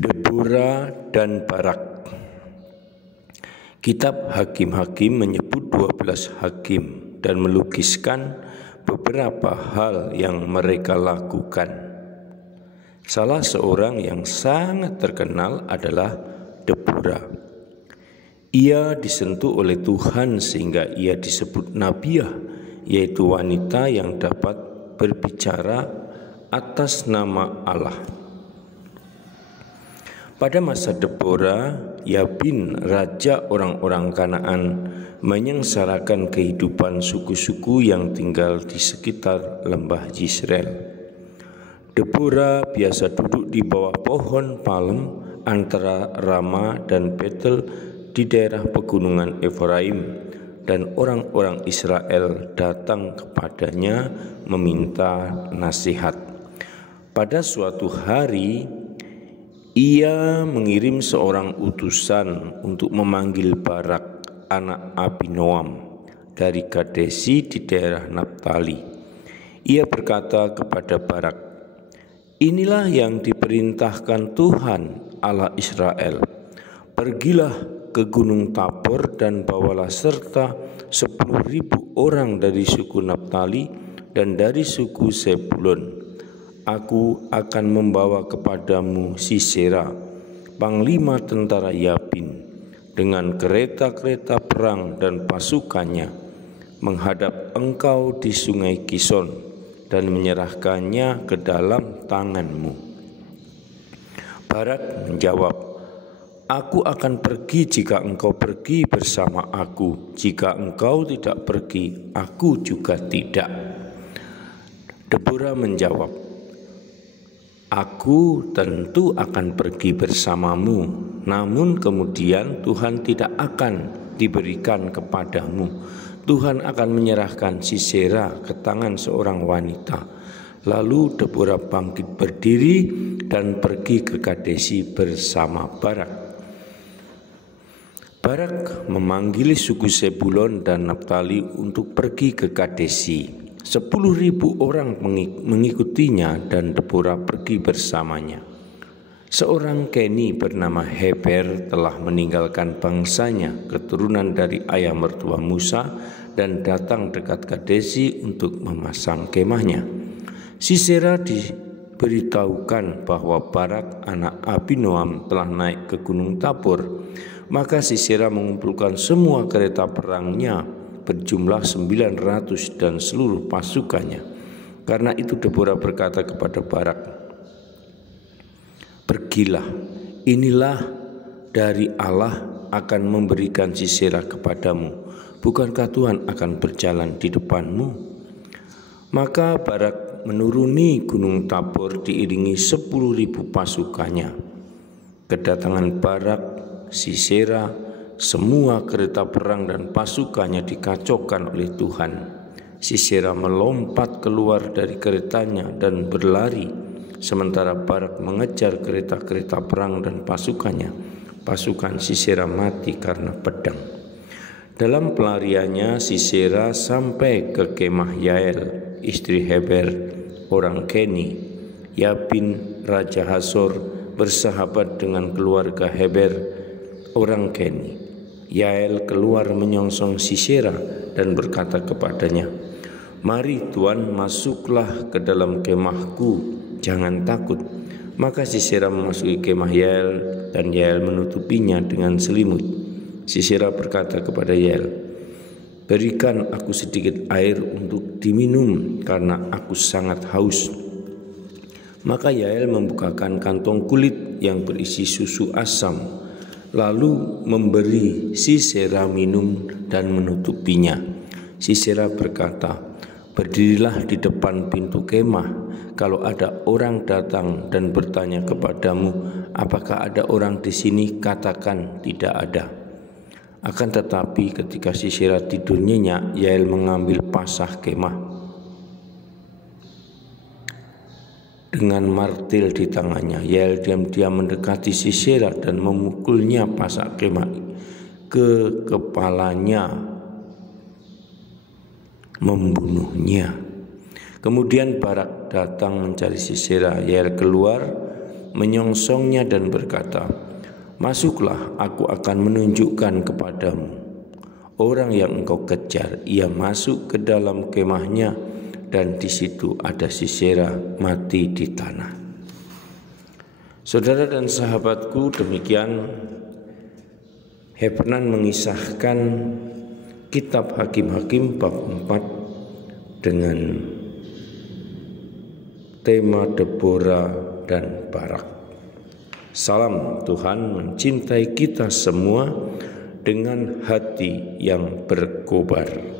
Debora dan Barak. Kitab Hakim-Hakim menyebut 12 hakim dan melukiskan beberapa hal yang mereka lakukan. Salah seorang yang sangat terkenal adalah Debora. Ia disentuh oleh Tuhan sehingga ia disebut nabiah, yaitu wanita yang dapat berbicara atas nama Allah. Pada masa Debora, Yabin, raja orang-orang Kanaan, menyengsarakan kehidupan suku-suku yang tinggal di sekitar lembah Yisrael. Debora biasa duduk di bawah pohon palem antara Rama dan Betel di daerah pegunungan Efraim, dan orang-orang Israel datang kepadanya meminta nasihat. Pada suatu hari, ia mengirim seorang utusan untuk memanggil Barak, anak Abinoam, dari Kadesi di daerah Naftali. Ia berkata kepada Barak, "Inilah yang diperintahkan Tuhan Allah Israel. Pergilah ke Gunung Tabor dan bawalah serta 10.000 orang dari suku Naftali dan dari suku Zebulon. Aku akan membawa kepadamu Sisera, panglima tentara Yabin, dengan kereta-kereta perang dan pasukannya, menghadap engkau di sungai Kison dan menyerahkannya ke dalam tanganmu." Barak menjawab, "Aku akan pergi jika engkau pergi bersama aku. Jika engkau tidak pergi, aku juga tidak." Debora menjawab, "Aku tentu akan pergi bersamamu, namun kemudian Tuhan tidak akan diberikan kepadamu. Tuhan akan menyerahkan Sisera ke tangan seorang wanita." Lalu Debora bangkit berdiri dan pergi ke Kadesi bersama Barak. Barak memanggil suku Zebulon dan Naftali untuk pergi ke Kadesi. 10.000 orang mengikutinya dan Debora pergi bersamanya. Seorang Keni bernama Heber telah meninggalkan bangsanya, keturunan dari ayah mertua Musa, dan datang dekat Kadesi untuk memasang kemahnya. Sisera diberitahukan bahwa Barak anak Abinoam telah naik ke Gunung Tabor. Maka Sisera mengumpulkan semua kereta perangnya berjumlah 900 dan seluruh pasukannya. Karena itu Debora berkata kepada Barak, "Pergilah, inilah dari Allah akan memberikan Sisera kepadamu. Bukankah Tuhan akan berjalan di depanmu?" Maka Barak menuruni Gunung Tabor diiringi 10.000 pasukannya. Kedatangan Barak, Sisera, semua kereta perang dan pasukannya dikacaukan oleh Tuhan. Sisera melompat keluar dari keretanya dan berlari, sementara Barak mengejar kereta-kereta perang dan pasukannya. Pasukan Sisera mati karena pedang. Dalam pelariannya Sisera sampai ke kemah Yael, istri Heber, orang Keni. Yabin, raja Hasor, bersahabat dengan keluarga Heber, orang Keni. Yael keluar menyongsong Sisera dan berkata kepadanya, "Mari Tuan, masuklah ke dalam kemahku, jangan takut." Maka Sisera memasuki kemah Yael dan Yael menutupinya dengan selimut. Sisera berkata kepada Yael, "Berikan aku sedikit air untuk diminum karena aku sangat haus." Maka Yael membukakan kantong kulit yang berisi susu asam, lalu memberi Sisera minum dan menutupinya. Sisera berkata, "Berdirilah di depan pintu kemah. Kalau ada orang datang dan bertanya kepadamu, 'Apakah ada orang di sini?' katakan, 'Tidak ada.'" Akan tetapi ketika Sisera tidur nyenyak, Yael mengambil pasah kemah dengan martil di tangannya. Yael diam-diam mendekati Sisera dan memukulnya pasah kemah ke kepalanya, membunuhnya. Kemudian Barak datang mencari Sisera. Yael keluar menyongsongnya dan berkata, "Masuklah, aku akan menunjukkan kepadamu orang yang engkau kejar." Ia masuk ke dalam kemahnya dan di situ ada Sisera mati di tanah. Saudara dan sahabatku, demikian Hefnan mengisahkan kitab Hakim-Hakim bab 4 dengan tema Deborah dan Barak. Salam, Tuhan mencintai kita semua dengan hati yang berkobar.